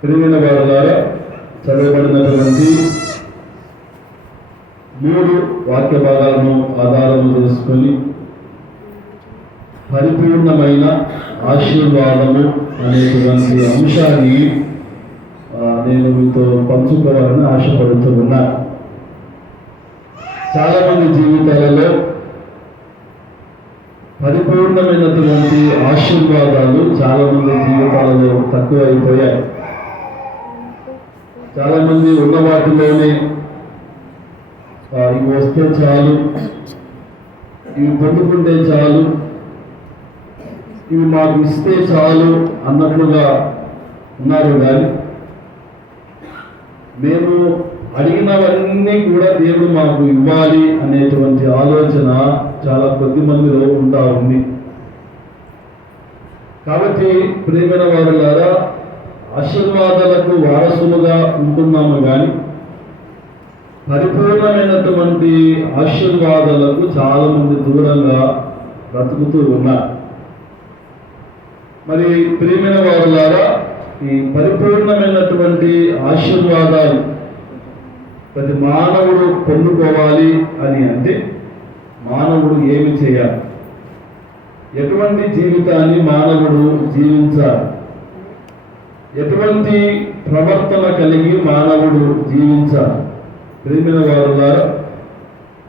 ప్రియమైన వారులారా, చదవబడినటువంటి 3 వాక్య భాగాలను ఆధారం చేసుకొని పరిపూర్ణమైన ఆశీర్వాదము అనేటువంటి అంశాన్ని నేను మీతో పంచుకోవాలని ఆశపడుతూ ఉన్నాను. చాలామంది జీవితాలలో పరిపూర్ణమైనటువంటి ఆశీర్వాదాలు చాలామంది జీవితాలలో తక్కువైపోయాయి. చాలామంది ఉన్న వాటిలోనే ఇవి వస్తే చాలు, ఇవి పొందుకుంటే చాలు, ఇవి మాకు ఇస్తే చాలు అన్నట్లుగా ఉన్నారు. కానీ మేము అడిగినవన్నీ కూడా దేవుడు మాకు ఇవ్వాలి అనేటువంటి ఆలోచన చాలా కొద్ది మందిలో ఉంటా ఉంది. కాబట్టి ప్రియమైన వారులారా, ఆశీర్వాదాలకు వారసులుగా ఉంటున్నాము, కానీ పరిపూర్ణమైనటువంటి ఆశీర్వాదాలకు చాలా మంది దూరంగా బ్రతుకుతూ ఉన్నారు. మరి ప్రియమైన వారులారా, ఈ పరిపూర్ణమైనటువంటి ఆశీర్వాదాలు ప్రతి మానవుడు పొందుకోవాలి అని అంటే మానవుడు ఏమి చేయాలి? ఎటువంటి జీవితాన్ని మానవుడు జీవించాలి? ఎటువంటి ప్రవర్తన కలిగి మానవుడు జీవించాలి? ప్రియమైన వారులారా,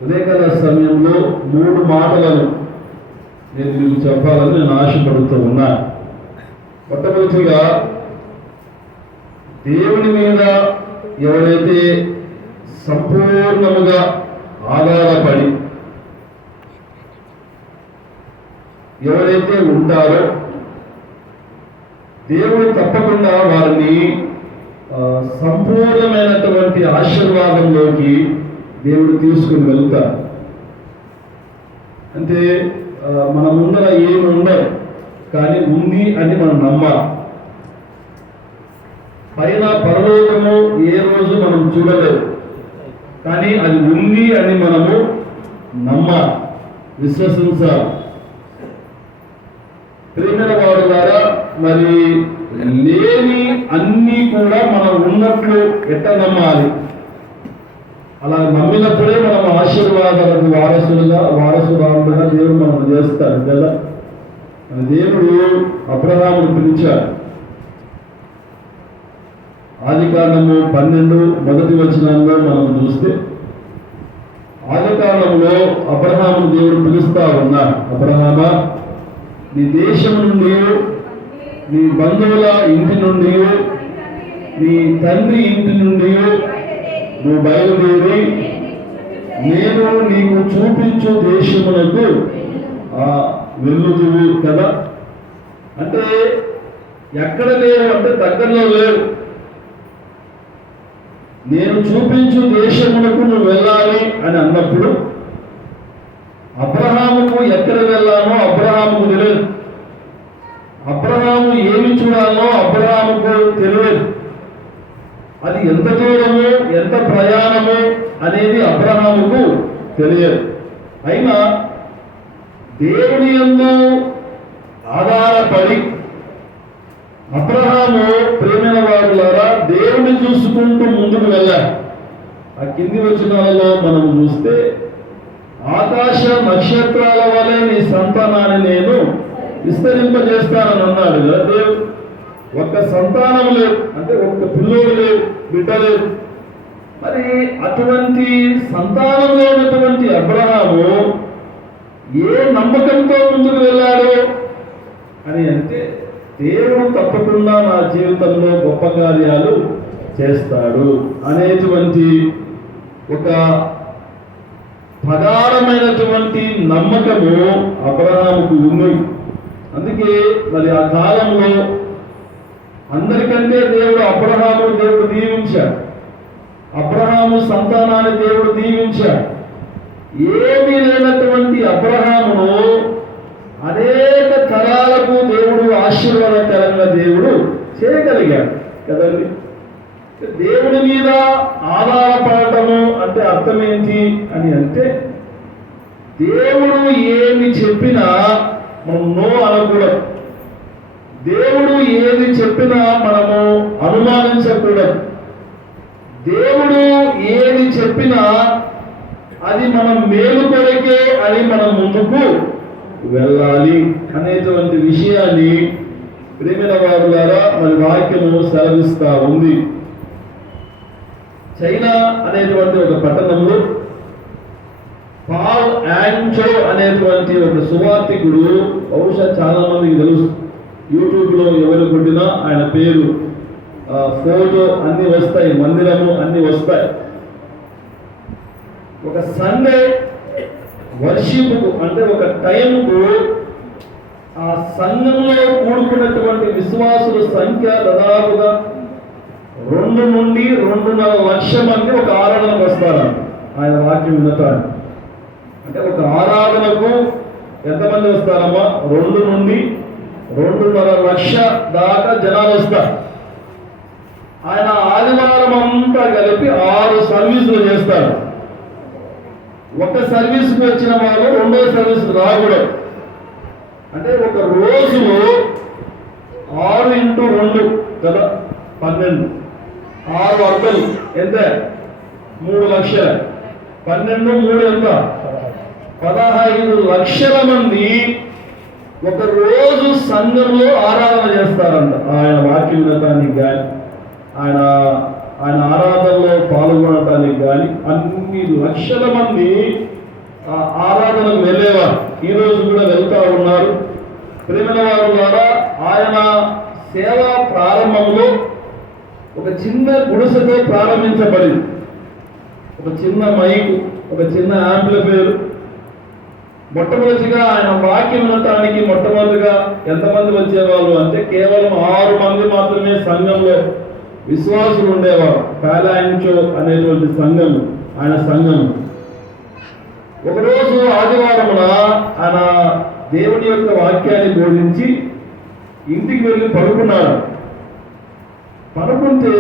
ఉదయకాల సమయంలో 3 మాటలను నేను మీకు చెప్పాలని నేను ఆశపడుతూ ఉన్నాను. మొట్టమొదటిగా, దేవుని మీద ఎవరైతే సంపూర్ణముగా ఆధారపడి ఎవరైతే ఉంటారో దేవుడు తప్పకుండా వారిని సంపూర్ణమైనటువంటి ఆశీర్వాదంలోకి దేవుడు తీసుకుని వెళ్తారు. అంటే మన ముందర ఏమి ఉండదు, కానీ ఉంది అని మనం నమ్మాలి. పైన పరలోకము ఏ రోజు మనం చూడలేదు, కానీ అది ఉంది అని మనము నమ్మాలి, విశ్వసించాలి. ప్రియమైన వాడు ద్వారా మరి లేని అన్నీ కూడా మనం ఉన్నట్లు ఎట్ట నమ్మాలి? అలా నమ్మినప్పుడే మనం ఆశీర్వాదాలకు వారసురాలుగా దేవుడు మనం చేస్తాడు కదా. మన దేవుడు అబ్రహామును పిలిచాడు. ఆదికాండము 12 మొదటి వచనంలో మనం చూస్తే, ఆదికాండంలో అబ్రహామును దేవుడు పిలుస్తా ఉన్నాడు. అబ్రహామా, నీ దేశం నుండి, నీ బంధువుల ఇంటి నుండి, నీ తండ్రి ఇంటి నుండి నువ్వు బయలుదేరి నేను నీకు చూపించు దేశమునకు వెళ్ళుదువు కదా. అంటే ఎక్కడ లేవు అంటే దగ్గరలో లేవు. నేను చూపించు దేశమునకు నువ్వు వెళ్ళాలి అని అన్నప్పుడు అబ్రహాముకు ఎక్కడ వెళ్ళానో అబ్రహాముకు తెలియదు. అబ్రహాము ఏమి చూడాలో అబ్రహాముకు తెలియదు. అది ఎంత దూరము, ఎంత ప్రయాణము అనేది అబ్రహాముకు తెలియదు. అయినా దేవుని యందు ఆధారపడి అబ్రహాము, ప్రియమైన వారులారా, దేవుని చూసుకుంటూ ముందుకు వెళ్ళాడు. ఆ కింది వచనాలలో మనం చూస్తే, ఆకాశ నక్షత్రాల వలె నీ సంతానాన్ని నేను విస్తరింపజేస్తానని అన్నాడు కదా దేవుడు. ఒక్క సంతానం లేదు, అంటే ఒక్క పిల్లోడు లేదు, బిడ్డ లేదు. మరి అటువంటి సంతానం లేనటువంటి అబ్రహాము ఏ నమ్మకంతో ముందుకు వెళ్ళాడు అని అంటే, దేవుడు తప్పకుండా నా జీవితంలో గొప్ప కార్యాలు చేస్తాడు అనేటువంటి ఒక ప్రగాఢమైనటువంటి నమ్మకము అబ్రహాముకు ఉంది. అందుకే మరి ఆ కాలంలో అందరికంటే దేవుడు దీవించాడు. అబ్రహాము సంతానాన్ని దేవుడు దీవించాడు. ఏమీ లేనటువంటి అబ్రహామును అనేక తరాలకు దేవుడు ఆశీర్వాదకరంగా దేవుడు చేయగలిగాడు కదండి. దేవుడి మీద ఆధారపడటము అంటే అర్థం ఏంటి అని అంటే, దేవుడు ఏమి చెప్పినా మనం నో అనకూడదు. దేవుడు ఏది చెప్పినా మనము అనుమాన దేవుడు ఏది చెప్పినా అది మనం మేలు కొరకే అని మనం ముందుకు వెళ్ళాలి అనేటువంటి విషయాన్ని ప్రేమైన వారు ద్వారా మన వాక్యము సెలవిస్తా ఉంది. చైనా అనేటువంటి ఒక పట్టణంలో పాల్ యాంచో అనేటువంటి ఒక సువార్థికుడు, బహుశా చాలా మందికి తెలుసు, యూట్యూబ్లో ఎవరు కొట్టినా ఆయన పేరు, ఫోటో అన్ని వస్తాయి, మందిరము అన్ని వస్తాయి. ఒక సండే వర్షిప్కు అంటే ఒక టైంకు ఆ సంఘంలో కూడుకున్నటువంటి విశ్వాసుల సంఖ్య దాదాపుగా 2 నుండి 2.5 లక్షల మంది ఒక ఆరాధనకు వస్తారు. ఆయన వాక్యం వినటానికి అంటే ఒక ఆరాధనకు ఎంతమంది వస్తారమ్మా? 2 నుండి 2.5 లక్ష దాకా జనాలు వస్తారు. ఆయన ఆదివారం అంతా కలిపి 6 సర్వీసులు చేస్తారు. ఒక సర్వీస్కి వచ్చిన వాళ్ళు 2వ సర్వీస్ రాకూడదు. అంటే ఒక రోజులో 6 × 2 కదా, 12, 6 అర్థలు ఎంత? 3 లక్షలు. 12 3 ఎంత? 15 లక్షల మంది ఒక రోజు సంఘంలో ఆరాధన చేస్తారంట. ఆయన వాక్యం వినటానికి కానీ ఆయన ఆరాధనలో పాల్గొనటానికి కానీ అన్ని లక్షల మంది ఆరాధనకు వెళ్ళేవారు. ఈరోజు కూడా వెళ్తా ఉన్నారు. ప్రేమల వారు ద్వారా ఆయన సేవ ప్రారంభంలో ఒక చిన్న గుడిసెతో ప్రారంభించబడింది. ఒక చిన్న మైకు, ఒక చిన్న యాంప్లిఫైర్. మొట్టమొదటిగా ఆయన వాక్యం వినటానికి మొట్టమొదటిగా ఎంతమంది వచ్చేవాళ్ళు అంటే కేవలం 6 మంది మాత్రమే సంఘంలో విశ్వాసులు ఉండేవారు. పాలాంచో అనేటువంటి సంఘం, ఆయన సంఘం. ఒకరోజు ఆదివారమున ఆయన దేవుని యొక్క వాక్యాన్ని బోధించి ఇంటికి వెళ్ళి పడుకున్నాడు. పడుకుంటే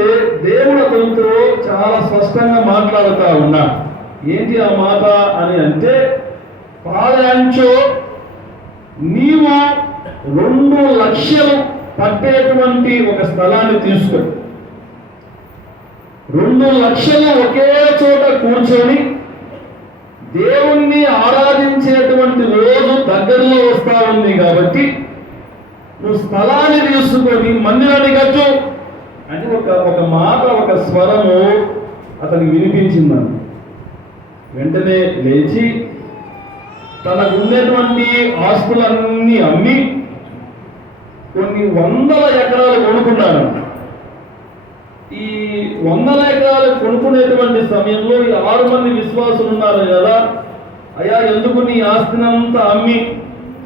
దేవుడు అతనితో చాలా స్పష్టంగా మాట్లాడుతూ ఉన్నాడు. ఏంటి ఆ మాట అని అంటే, పాలాంచో, నీవు 2 లక్షలు పట్టేటువంటి ఒక స్థలాన్ని తీసుకో. 2 లక్షలు ఒకే చోట కూర్చొని దేవుణ్ణి ఆరాధించేటువంటి రోజు దగ్గరలో వస్తా ఉంది కాబట్టి నువ్వు స్థలాన్ని తీసుకొని మందిరాన్ని కట్టు అని ఒక మాట, ఒక స్వరము అతనికి వినిపించిందని వెంటనే లేచి తనకు ఉండేటువంటి ఆస్తులన్నీ అమ్మి కొన్ని 100 ఎకరాలు కొనుక్కున్నాడు. ఈ 100 ఎకరాలు కొనుక్కునేటువంటి సమయంలో ఈ 6 మంది విశ్వాసులు ఉన్నారు కదా, అయ్యా ఎందుకు నీ ఆస్తినంతా అమ్మి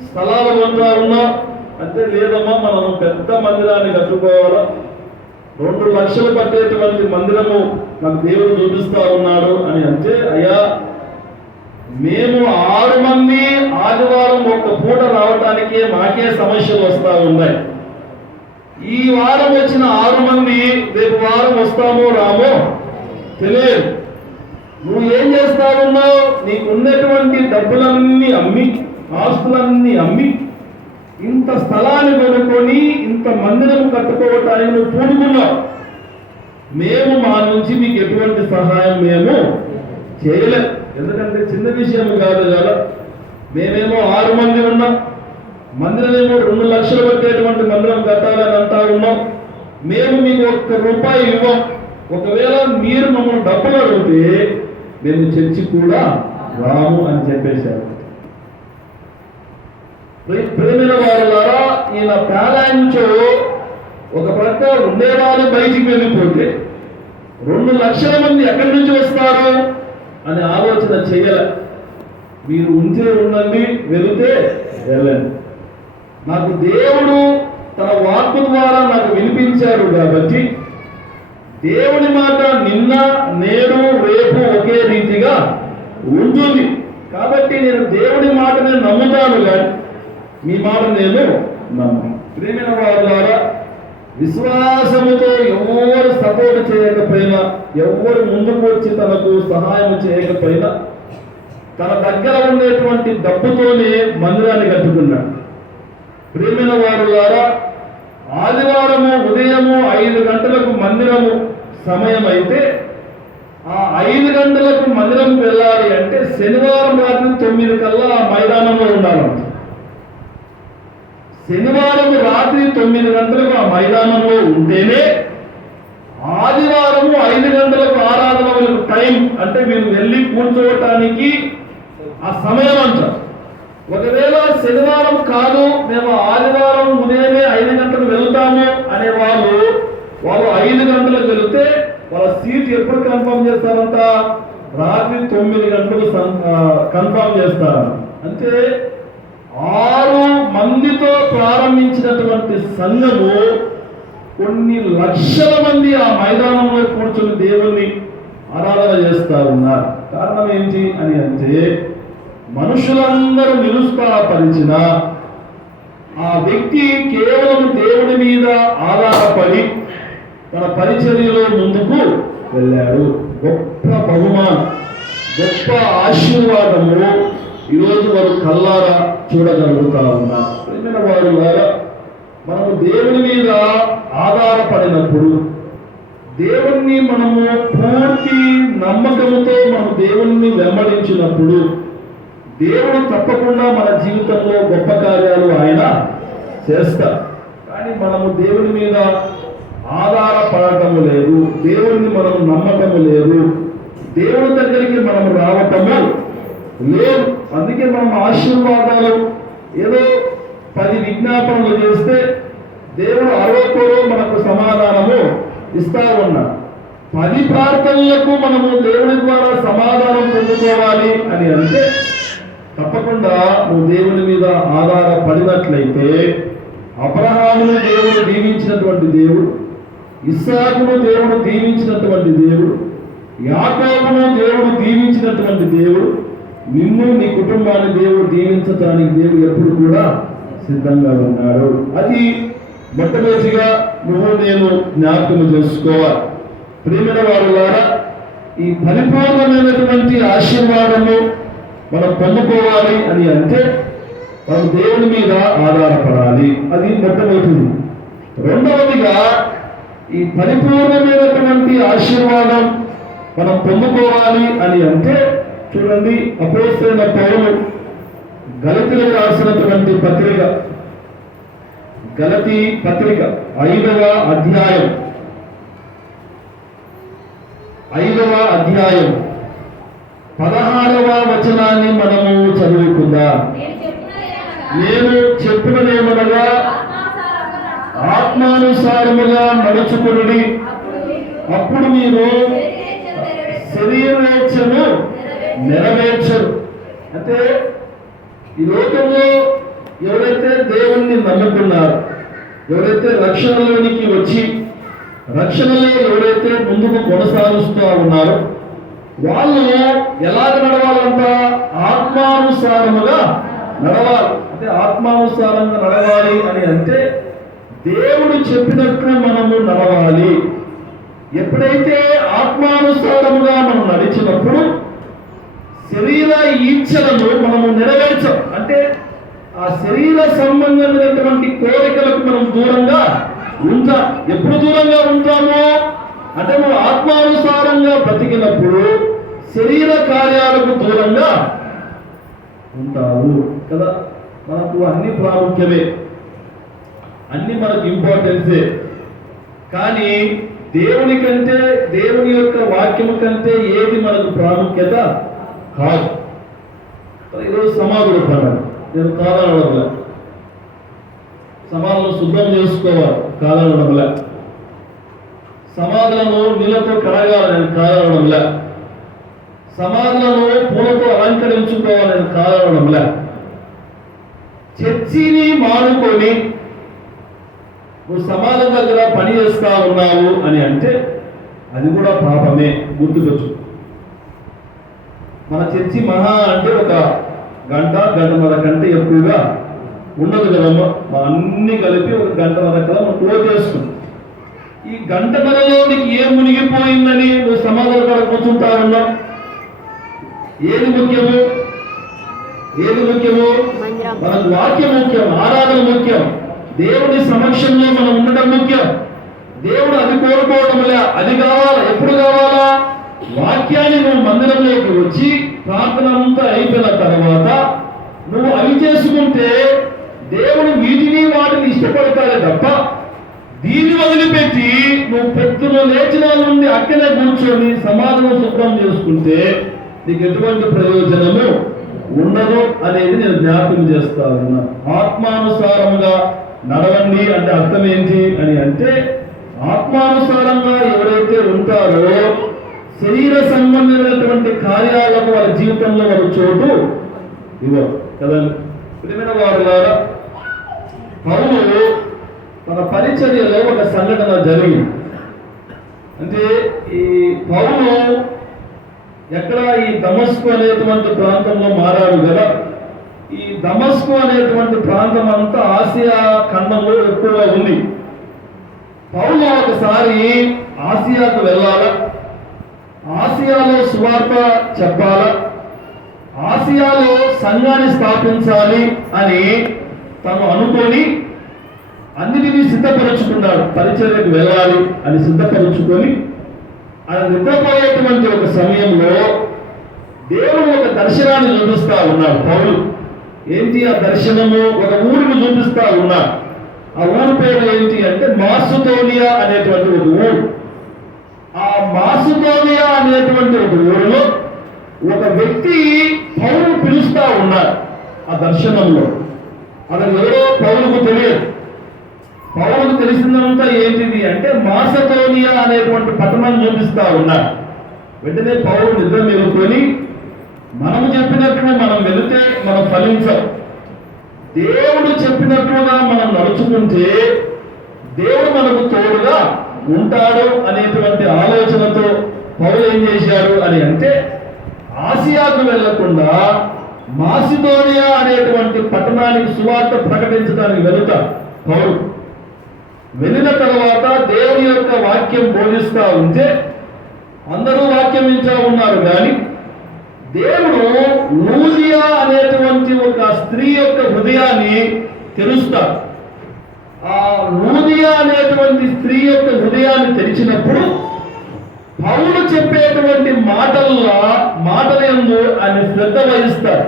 స్థలాలు కొంటా ఉన్నావు అంటే, లేదమ్మా మనం పెద్ద మందిరాన్ని కట్టుకోవాలా, 2 లక్షలు పట్టేటువంటి మందిరము నాకు దేవుడు చూపిస్తా ఉన్నాడు అని అంటే, అయ్యా మేము 6 మంది ఆదివారం ఒక్క పూట రావటానికే మాకే సమస్యలు వస్తూ ఉన్నాయి. ఈ వారం వచ్చిన 6 మంది రేపు వారం వస్తామో రామో తెలియదు. నువ్వు ఏం చేస్తా ఉన్నావు? నీకు ఉన్నటువంటి డబ్బులన్నీ అమ్మి, ఆస్తులన్నీ అమ్మి ఇంత స్థలాన్ని కొనుక్కొని ఇంత మందిరం కట్టుకోవటానికి నువ్వు పూనుకున్నావు. మేము మా నుంచి మీకు ఎటువంటి సహాయం మేము చేయలేం. ఎందుకంటే చిన్న విషయం కాదు కదా. మేమేమో 6 మంది ఉన్నాం, మందిరమేమో 2 లక్షలు పట్టేటువంటి మందిరం కట్టాలని అంటా ఉన్నాం. మేము మీకు 1 రూపాయి ఇవ్వం. ఒకవేళ మీరు మమ్మల్ని డబ్బులు అడిగితే మేము చర్చి కూడా రాము అని చెప్పేశారు. ప్రేమైన వారి ద్వారా ఈయన పాలాంచో ఒక ప్రక్క ఉండేవాళ్ళు బయటికి వెళ్ళిపోతే 2 లక్షల మంది ఎక్కడి నుంచి వస్తారు అనే ఆలోచన చేయాలి. మీరు ఉంటే ఉండండి, వెళితే వెళ్ళండి. నాకు దేవుడు తన వాక్కు ద్వారా నాకు వినిపించాడు కాబట్టి దేవుని మాట నిన్న నేడు రేపు ఒకే రీతిగా ఉంటుంది. కాబట్టి నేను దేవుని మాటని నమ్ముతాను కానీ మీ మాట నేను నమ్మను. ప్రేమైన వారి ద్వారా విశ్వాసముతో ఎవరు సపోర్ట్ చేయకపోయినా, ఎవరు ముందుకు వచ్చి తనకు సహాయం చేయకపోయినా తన దగ్గర ఉండేటువంటి డబ్బుతోనే మందిరాన్ని కట్టుకున్నాడు. ప్రేమైన వారి ద్వారా ఆదివారము ఉదయము 5 గంటలకు మందిరము సమయం అయితే ఆ 5 గంటలకు మందిరం వెళ్ళాలి అంటే శనివారం రాత్రి 9 కల్లా ఆ మైదానంలో ఉండాలంట. శనివారం రాత్రి 9 గంటలకు ఆ మైదానంలో ఉంటేనే ఆదివారం 5 గంటలకు ఆరాధన టైం, అంటే మీరు వెళ్ళి కూర్చోవటానికి ఆ సమయం అంట. ఒకవేళ శనివారం కాదు, మేము ఆదివారం ఉదయమే 5 గంటలకు వెళ్తాము అనే వాళ్ళు 5 గంటలకు వెళితే వాళ్ళ సీట్ ఎప్పుడు కన్ఫర్మ్ చేస్తారంట? రాత్రి 9 గంటలకు కన్ఫర్మ్ చేస్తారు. అంటే 6 మందితో ప్రారంభించినటువంటి సంఘము కొన్ని లక్షల మంది ఆ మైదానంలో కూర్చొని దేవుణ్ణి ఆరాధన చేస్తా ఉన్నారు. కారణం ఏంటి అని అంటే, మనుషులందరూ నిరుత్సాహపరిచిన ఆ వ్యక్తి కేవలం దేవుడి మీద ఆధారపడి తన పరిచర్యలో ముందుకు వెళ్ళాడు. గొప్ప బహుమానం, గొప్ప ఆశీర్వాదము ఈరోజు వారు కల్లారా చూడగలుగుతా ఉన్నారు. ప్రియమైన వారు ద్వారా మనము దేవుని మీద ఆధారపడినప్పుడు, దేవుణ్ణి మనము పూర్తి నమ్మకంతో మనం దేవుణ్ణి వెంబడించినప్పుడు, దేవుడు తప్పకుండా మన జీవితంలో గొప్ప కార్యాలు ఆయన చేస్తారు. కానీ మనము దేవుని మీద ఆధారపడటము లేదు, దేవుణ్ణి మనం నమ్మటము లేదు, దేవుని దగ్గరికి మనం రావటము లేదు. అందుకే మనం ఆశీర్వాదాలు ఏదో 10 విజ్ఞాపనలు చేస్తే దేవుడు 60 మనకు సమాధానము ఇస్తా ఉన్నాడు. 10 ప్రార్థనలకు మనము దేవుని ద్వారా సమాధానం పొందుకోవాలి అని అంటే తప్పకుండా నువ్వు దేవుని మీద ఆధారపడినట్లయితే, అబ్రహామును దేవుడు దీవించినటువంటి దేవుడు, ఇస్సాకును దేవుడు దీవించినటువంటి దేవుడు, యాకోబును దేవుడు దీవించినటువంటి దేవుడు, నిన్ను నీ కుటుంబాన్ని దేవుడు దీవించడానికి దేవుడు ఎప్పుడు కూడా సిద్ధంగా ఉన్నాడు. అది మొట్టమొదటిగా నువ్వు నేను జ్ఞాపకం చేసుకోవాలి. ప్రియమైన వారులారా, ఈ పరిపూర్ణమైనటువంటి ఆశీర్వాదము మనం పొందుకోవాలి అని అంటే మనం దేవుని మీద ఆధారపడాలి. అది మొట్టమొదటిది. రెండవదిగా, ఈ పరిపూర్ణమైనటువంటి ఆశీర్వాదం మనం పొందుకోవాలి అని అంటే చూడండి, అపోస్తలుడైన పౌలు గలతీయులకు రాసినటువంటి పత్రిక, గలతీ పత్రిక 5వ అధ్యాయం 16వ వచనాన్ని మనము చదువుకుందాం. నేను చెప్పినదేమనగా ఆత్మానుసారముగా నడుచుకుని అప్పుడు మీరు శరీరేచ్ఛను నెరవేర్చరు. అంటే ఈ లోకంలో ఎవరైతే దేవుణ్ణి నమ్ముకున్నారో, ఎవరైతే రక్షణలోనికి వచ్చి రక్షణలో ఎవరైతే ముందుకు కొనసాగుతూ ఉన్నారో వాళ్ళు ఎలాగ నడవాలంట? ఆత్మానుసారముగా నడవాలి. అంటే ఆత్మానుసారంగా నడవాలి అని అంటే దేవుడు చెప్పినట్లు మనము నడవాలి. ఎప్పుడైతే ఆత్మానుసారముగా మనం నడిచినప్పుడు శరీర ఈచ్ఛలను మనము నెరవేర్చం. అంటే ఆ శరీర సంబంధమైనటువంటి కోరికలకు మనం దూరంగా ఉంటాం. ఎప్పుడు దూరంగా ఉంటామో అంటే మనం ఆత్మానుసారంగా బ్రతికినప్పుడు శరీర కార్యాలకు దూరంగా ఉంటావు కదా. మనకు అన్ని ప్రాముఖ్యమే, అన్ని మనకు ఇంపార్టెన్సే. కానీ దేవుని కంటే, దేవుని యొక్క వాక్యము కంటే ఏది మనకు ప్రాముఖ్యత కాదు. ఈరోజు సమాధులు పడాలి, నేను కాదనడంలే. సమాధులను శుభ్రం చేసుకోవాలి, కాదనడంలే. సమాధులను నీళ్ళతో కడగాలి, నేను కాదనడంలే. సమాధులను పూలతో అలంకరించుకోవాలి, నేను కాదనడంలే. చర్చిని మానుకొని నువ్వు సమాధం దగ్గర పని చేస్తా ఉన్నావు అని అంటే అది కూడా పాపమే. గుర్తుకొచ్చు, మన చర్చి మహా అంటే ఒక గంటన్నర కంటే ఎక్కువగా ఉండదు కదమ్మా. అన్ని కలిపి ఒక గంటన్నర కదా మనం క్లోజ్ చేసుకుంటాం. ఈ గంటన్నరలో నీకు ఏం మునిగిపోయిందని నువ్వు సమాధానం కూడా కూర్చుంటా ఉన్నావు. ఏది ముఖ్యము? ఏది ముఖ్యము? మనకు వాక్యం ముఖ్యం, ఆరాధన ముఖ్యం, దేవుని సమక్షంలో మనం ఉండడం ముఖ్యం. దేవుడు అది కోరుకోవడం లే, అది కావాలా. ఎప్పుడు కావాలా? వాక్యాన్ని నువ్వు మందిరంలోకి వచ్చి ప్రార్థన అంతా అయిపోయిన తర్వాత నువ్వు అవి చేసుకుంటే దేవుడు వీటిని వాటిని ఇష్టపడతాడే తప్ప దీన్ని వదిలిపెట్టి నువ్వు పొద్దున లేచిన నుండి అక్కడే కూర్చొని సమాధానం శుభ్రం చేసుకుంటే నీకు ఎటువంటి ప్రయోజనము ఉండదు అనేది నేను జ్ఞాపకం చేస్తా ఉన్నా. ఆత్మానుసారముగా నడవండి అంటే అర్థం ఏంటి అని అంటే, ఆత్మానుసారంగా ఎవరైతే ఉంటారో శరీర సంబంధమైనటువంటి కార్యాలకు వాళ్ళ జీవితంలో వాళ్ళ చోటు ఇవ్వ కదండి. ప్రియమైన వారులారా, పౌలు తన పరిచర్యలో ఒక సంఘటన జరిగింది. అంటే ఈ పౌలు ఎక్కడ ఈ దమస్కు అనేటువంటి ప్రాంతంలో మారాడు కదా. ఈ దమస్కు అనేటువంటి ప్రాంతం అంతా ఆసియా ఖండంలో ఎక్కువగా ఉంది. పౌలు ఒకసారి ఆసియాకు వెళ్ళాలా, ఆసియాలో సువార్త చెప్పాలా, ఆసియాలో సంఘాన్ని స్థాపించాలి అని తను అనుకొని అన్నిటినీ సిద్ధపరుచుకున్నాడు. పరిచర్యకు వెళ్ళాలి అని సిద్ధపరుచుకొని ఆయన నిద్రపోయేటువంటి ఒక సమయంలో దేవుడు ఒక దర్శనాన్ని చూపిస్తా ఉన్నాడు. పౌలు ఏంటి ఆ దర్శనము? ఒక ఊరిని చూపిస్తా ఉన్నాడు. ఆ ఊరి పేరు ఏంటి అంటే మాసిదోనియా అనేటువంటి ఒక ఊరు. ఆ మాసిదోనియా అనేటువంటి ఒక ఊరిలో ఒక వ్యక్తి పౌలు పిలుస్తా ఉన్నాడు. ఆ దర్శనంలో అతను ఎవరో పౌలుకు తెలియదు. పౌలుకు తెలిసిందంతా ఏంటిది అంటే మాసిదోనియా అనేటువంటి పట్టణాన్ని చూపిస్తా ఉన్నాడు. వెంటనే పౌలు నిద్ర మేలుకొని, మనము చెప్పినట్లు మనం వెళితే మనం ఫలించం, దేవుడు చెప్పినట్లుగా మనం నడుచుకుంటే దేవుడు మనకు తోడుగా ఉంటాడు అనేటువంటి ఆలోచనతో పౌలు ఏం చేశాడు అని అంటే, ఆసియాకు వెళ్లకుండా మాసిదోనియా అనేటువంటి పట్టణానికి సువార్త ప్రకటించడానికి వెళుతాడు పౌలు. వెళ్ళిన తర్వాత దేవుని యొక్క వాక్యం బోధిస్తా ఉంటే అందరూ వాక్యం వింటా ఉన్నారు. కానీ దేవుడు లూదియా అనేటువంటి ఒక స్త్రీ యొక్క హృదయాన్ని తెరుస్తాడు. ఆ లూదియా అనేటువంటి స్త్రీ యొక్క హృదయాన్ని తెరిచినప్పుడు పౌలు చెప్పేటువంటి మాటలందు ఆయన శ్రద్ధ వహిస్తాడు.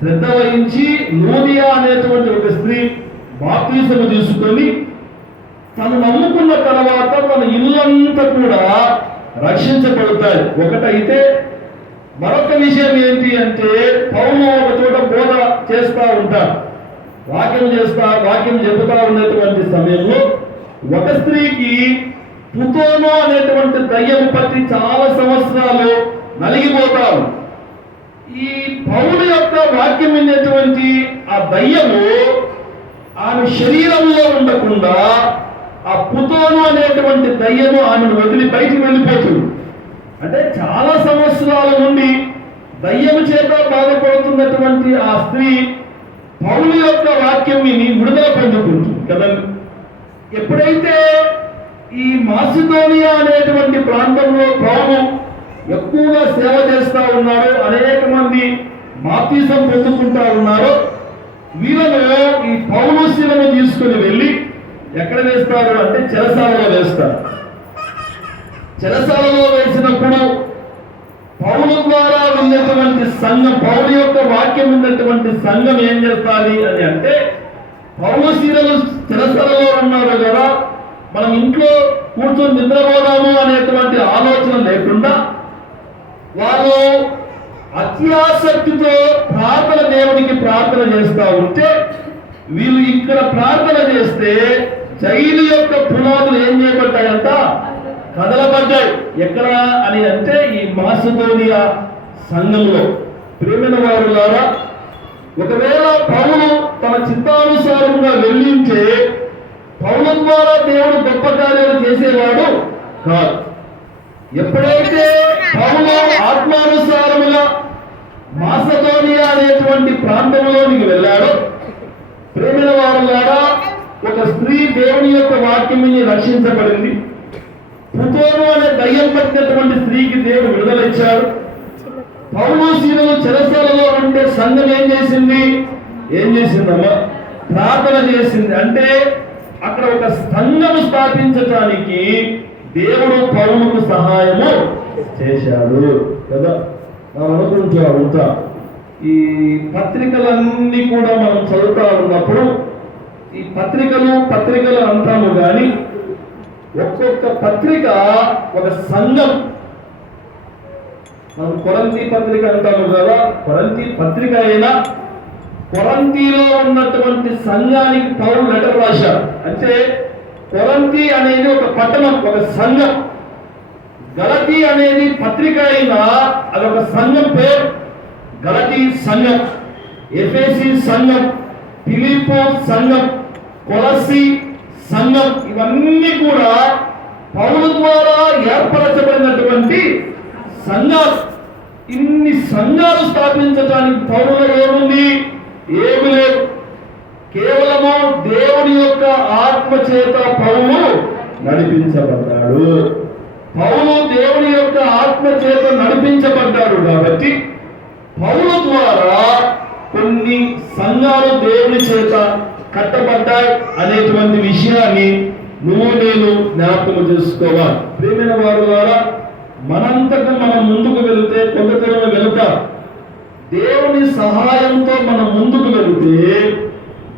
శ్రద్ధ వహించి లూదియా అనేటువంటి ఒక స్త్రీ బాప్తిసము తీసుకొని తను నమ్ముకున్న తర్వాత తన ఇల్లంతా కూడా రక్షించబడతాడు. ఒకటైతే మరొక విషయం ఏంటి అంటే, పౌలు ఒక చోట బోధ చేస్తా ఉంటాడు, వాక్యం చెబుతా ఉన్నటువంటి సమయంలో ఒక స్త్రీకి పుతోను అనేటువంటి దయ్యం పట్టి చాలా సంవత్సరాలు నలిగిపోతారు. ఈ పౌలు యొక్క వాక్యం విన్నటువంటి ఆ దయ్యము ఆమె శరీరంలో ఉండకుండా ఆ పుతోను అనేటువంటి దయ్యము ఆమెను వదిలి బయటికి వెళ్ళిపోతుంది. అంటే చాలా సంవత్సరాల నుండి దయ్యము చేత బాధపడుతున్నటువంటి ఆ స్త్రీ పౌలు యొక్క వాక్యం విని విడుదల పొందుకుంటుంది కదండి. ఎప్పుడైతే ఈ మాసిదోనియా అనేటువంటి ప్రాంతంలో పౌలు ఎక్కువగా సేవ చేస్తా ఉన్నారో, అనేక మంది బాప్తిసం పొందుకుంటా ఉన్నారో, వీళ్ళను ఈ పౌలు శిలను తీసుకుని వెళ్ళి ఎక్కడ వేస్తారు అంటే చెరసాలలో వేస్తారు. చెరసాలలో వేసినప్పుడు పౌలు ద్వారా ఉన్నటువంటి సంఘం, పౌలు యొక్క వాక్యం ఉన్నటువంటి సంఘం ఏం చేస్తాది అని అంటే, పౌలు శీలలు చెరసాలలో ఉన్నారు కదా, మనం ఇంట్లో కూర్చొని నిద్రపోదాము అనేటువంటి ఆలోచన లేకుండా వాళ్ళు అత్యాసక్తితో దేవునికి ప్రార్థన చేస్తూ ఉంటే, వీళ్ళు ఇక్కడ ప్రార్థన చేస్తే జైలు యొక్క పునాదులు ఏం చేయబడ్డాయంట? కదలబడ్డాయి. ఎక్కడ అని అంటే ఈ మాసిదోనియా సంఘంలో. ప్రియమైన వారులారా, ఒకవేళ పౌలు తన చిత్తానుసారంగా వెళ్ళింటే పౌలు ద్వారా దేవుడు గొప్ప కార్యాలు చేసేవాడు కాదు. ఎప్పుడైతే పౌలు ఆత్మానుసారముగా మాసిదోనియా అనేటువంటి ప్రాంతంలోనికి వెళ్ళాడో, ప్రేమైన వారులారా, ఒక స్త్రీ దేవుని యొక్క వాక్యం రక్షించబడింది. పుతోను అనే దయ్యం పట్టినటువంటి స్త్రీకి దేవుడు విడుదల ఇచ్చాడు. పౌలు శీలలు చెరసాలలో ఉంటే సంఘం ఏం చేసిందమ్మా? ప్రార్థన చేసింది. అంటే అక్కడ ఒక సంఘం స్థాపించటానికి దేవుడు పౌలుకు సహాయము చేశాడు కదా. మనం అనుకుంటూ ఉంటా ఈ పత్రికలన్నీ కూడా మనం చదువుతా ఉన్నప్పుడు ఈ పత్రికలు అంటాము కానీ ఒక్కొక్క పత్రిక ఒక సంఘం. మనం కొరంతి పత్రిక అంటాము కదా, కొరంతి పత్రిక అయినా కొరంతిలో ఉన్నటువంటి సంఘానికి పౌలు లెటర్ రాశారు. అంటే కొరంతి అనేది ఒక పట్టణం, ఒక సంఘం. గలతీ అనేది పత్రిక అయినా అదొక సంఘం పేరు. గలతీ సంఘం, ఎఫెసీ సంఘం, ఫిలిప్పో సంఘం, కొలస్సీ సంఘం, ఇవన్నీ కూడా పౌలు ద్వారా ఏర్పరచబడినటువంటి సంఘాలు. ఇన్ని సంఘాలు స్థాపించడానికి పౌలులో ఏముంది? ఏమి లేదు. కేవలము దేవుని యొక్క ఆత్మ చేత పౌలు నడిపించబడ్డాడు. పౌలు దేవుని యొక్క ఆత్మ చేత నడిపించబడ్డాడు కాబట్టి పౌలు ద్వారా కొన్ని సంఘాలు దేవుని చేత కట్టబడ్డాయి అనేటువంటి విషయాన్ని నేను జ్ఞాపకం చేసుకోవాలి. ప్రియమైన వారి ద్వారా మనంతకు మనం ముందుకు వెళితే కొంతదూరం వెళుతాం. దేవుని సహాయంతో మనం ముందుకు వెళితే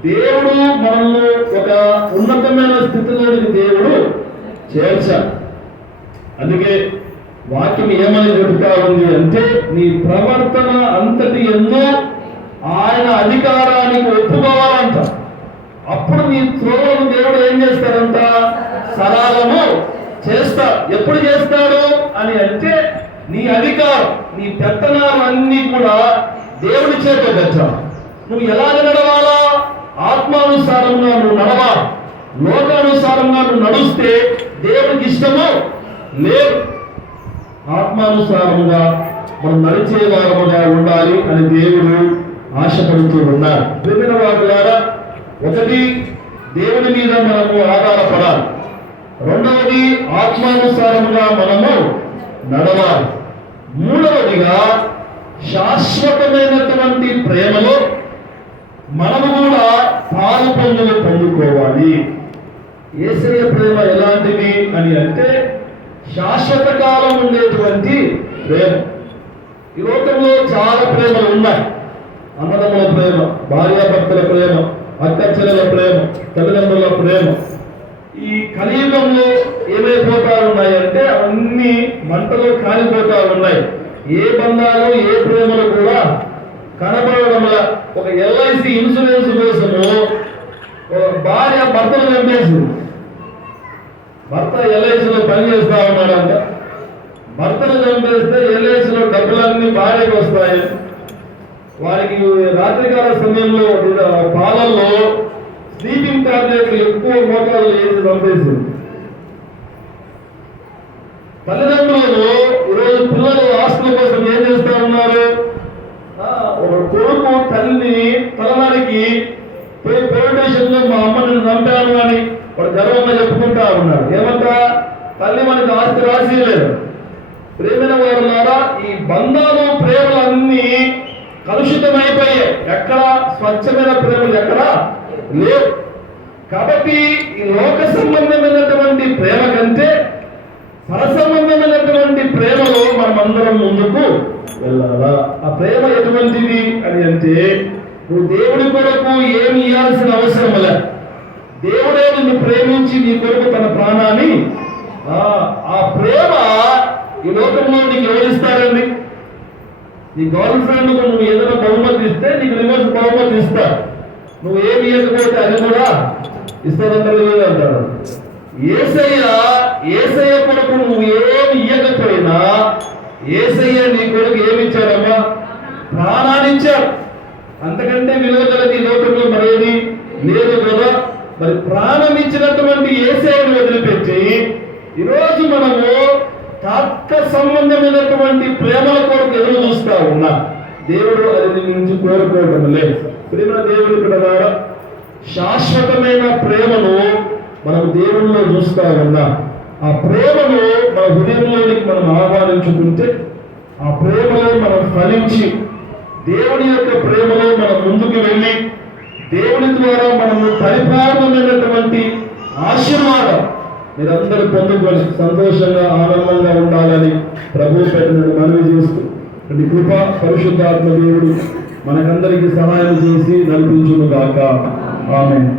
దేవుడు మనల్ని ఒక ఉన్నతమైన స్థితిలోనికి దేవుడు చేర్చాడు. అందుకే వాక్యం ఏమని చెబుతా ఉంది అంటే, నీ ప్రవర్తన అంతటి ఎన్నో ఆయన అధికారానికి ఒప్పుకోవాలంట. అప్పుడు నీ త్రోవను దేవుడు ఏం చేస్తాడంట? సరళము చేస్తాడు. ఎప్పుడు చేస్తాడు అని అంటే, నీ అధికారం, నీ పెత్తనాలన్నీ కూడా దేవుడి చేత పెట్టాలి. నువ్వు ఎలాగ నడవాలా? ఆత్మానుసారంగా నువ్వు నడవాలి. లోకానుసారంగా నువ్వు నడుస్తే దేవుడికి ఇష్టము లేదు. ఆత్మానుసారంగా మనం నడిచే వారముగా ఉండాలి అని దేవుడు ఆశపడుతూ ఉన్నారు. ప్రియమైన వారులారా, ఒకటి దేవుని మీద మనము ఆధారపడాలి. రెండవది ఆత్మానుసారంగా మనము నడవాలి. మూడవదిగా శాశ్వతమైనటువంటి ప్రేమలో మనము కూడా పాలు పొందుకోవాలి. యేసయ్య ప్రేమ ఎలాంటిది అని అంటే శాశ్వత కాలం ఉండేటువంటి ప్రేమ. ఈ లోకంలో చాలా ప్రేమలు ఉన్నాయి. అన్నదమ్ముల ప్రేమ, భార్యాభర్తల ప్రేమ, అక్కచెల్లెల ప్రేమ, తల్లిదండ్రుల ప్రేమ. ఈ కలియుగంలో ఏమైపోతా ఉన్నాయంటే అవన్నీ మంటలో కాలిపోతా ఉన్నాయి. ఏ బంధాలు, ఏ ప్రేమలు కూడా కనబడడం. ఒక LIC ఇన్సూరెన్స్ కోసము భార్య భర్తను చంపేసింది. భర్త LICలో పనిచేస్తా ఉన్నాడంట. భర్తను చంపేస్తే LICలో డబ్బులన్నీ భార్యకు వస్తాయి. వారికి రాత్రికాల సమయంలో పాలల్లో స్లీపింగ్ టాబ్లెట్లు ఎక్కువ మోతాదు వేసి చంపేసింది. తల్లిదండ్రులు ఈరోజు పిల్లలు ఆస్తుల కోసం ఏం చేస్తా ఉన్నారు? ఒక కొడుకు తల్లిని తలనాడికి పోయి పోలీస్ స్టేషన్ లో మా అమ్మని చంపాను అని వాడు గర్వంగా చెప్పుకుంటా ఉన్నాడు. ఏమంటా? తల్లి మనకు ఆస్తి రాసి లేదు. ప్రేమైన వారులారా, ఈ బంధాలు, ప్రేమలు అన్ని కలుషితమైపోయాయి. ఎక్కడ స్వచ్ఛమైన ప్రేమలు ఎక్కడ లేవు. కాబట్టి ఈ లోక సంబంధమైనటువంటి ప్రేమ కంటే పరసంబంధమైనటువంటి ప్రేమలో మనం అందరం ముందుకు వెళ్ళాలా. ఆ ప్రేమ ఎటువంటిది అని అంటే, నువ్వు దేవుడి కొరకు ఏమి ఇవ్వాల్సిన అవసరం లే. దేవుడే నిన్ను ప్రేమించి నీ కొరకు తన ప్రాణాన్ని, ఆ ప్రేమ ఈ లోకంలో నీకు ఎవరిస్తారండి? నీ గర్ల్ ఫ్రెండ్ నువ్వు ఏదైనా బహుమతి ఇస్తే నీకు రివర్స్ బహుమతి ఇస్తారు. నువ్వు ఏమి ఇవ్వకపోతే అది కూడా ఇస్తారంటారు, లేదంటారు. ఏసయ్య కొరకు నువ్వు ఏమి ఇవ్వకపోయినా ఏసయ్య నీ కొరకు ఏమి ఇచ్చాడమ్మా? ప్రాణాన్ని ఇచ్చాడు. అంతకంటే విలువ కలిగి ఈ లోకంలో మరేది లేదు కదా. మరి ప్రాణం ఇచ్చినటువంటి ఏసయ్యను వదిలిపెట్టి ఈరోజు మనము తాత్క సంబంధమైనటువంటి ప్రేమల కొరకు ఎదురు చూస్తా ఉన్నా. దేవుడు అది నుంచి కోరుకోవడం లేదు. ప్రేమ దేవుడి ద్వారా శాశ్వతమైన ప్రేమను మనం దేవుడిలో చూస్తా ఉన్నాం. ఆ ప్రేమను మన హృదయంలోనికి మనం ఆహ్వానించుకుంటే, ఆ ప్రేమలో మనం ఫలించి దేవుని యొక్క ప్రేమలో మనం ముందుకు వెళ్ళి దేవుని ద్వారా మనము పరిపూర్ణమైనటువంటి ఆశీర్వాదం మీరందరూ పొందుకొని సంతోషంగా ఆనందంగా ఉండాలని ప్రభు పెట్టినట్టు మనవి చేస్తూ ఈ కృప పరిశుద్ధాత్మ దేవుడు మనకందరికీ సహాయం చేసి నడిపించును గాక. ఆమేన్.